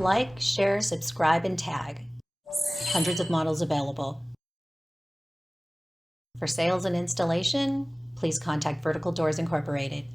Like, share, subscribe, and tag. Hundreds of models available. For sales and installation, please contact Vertical Doors Incorporated.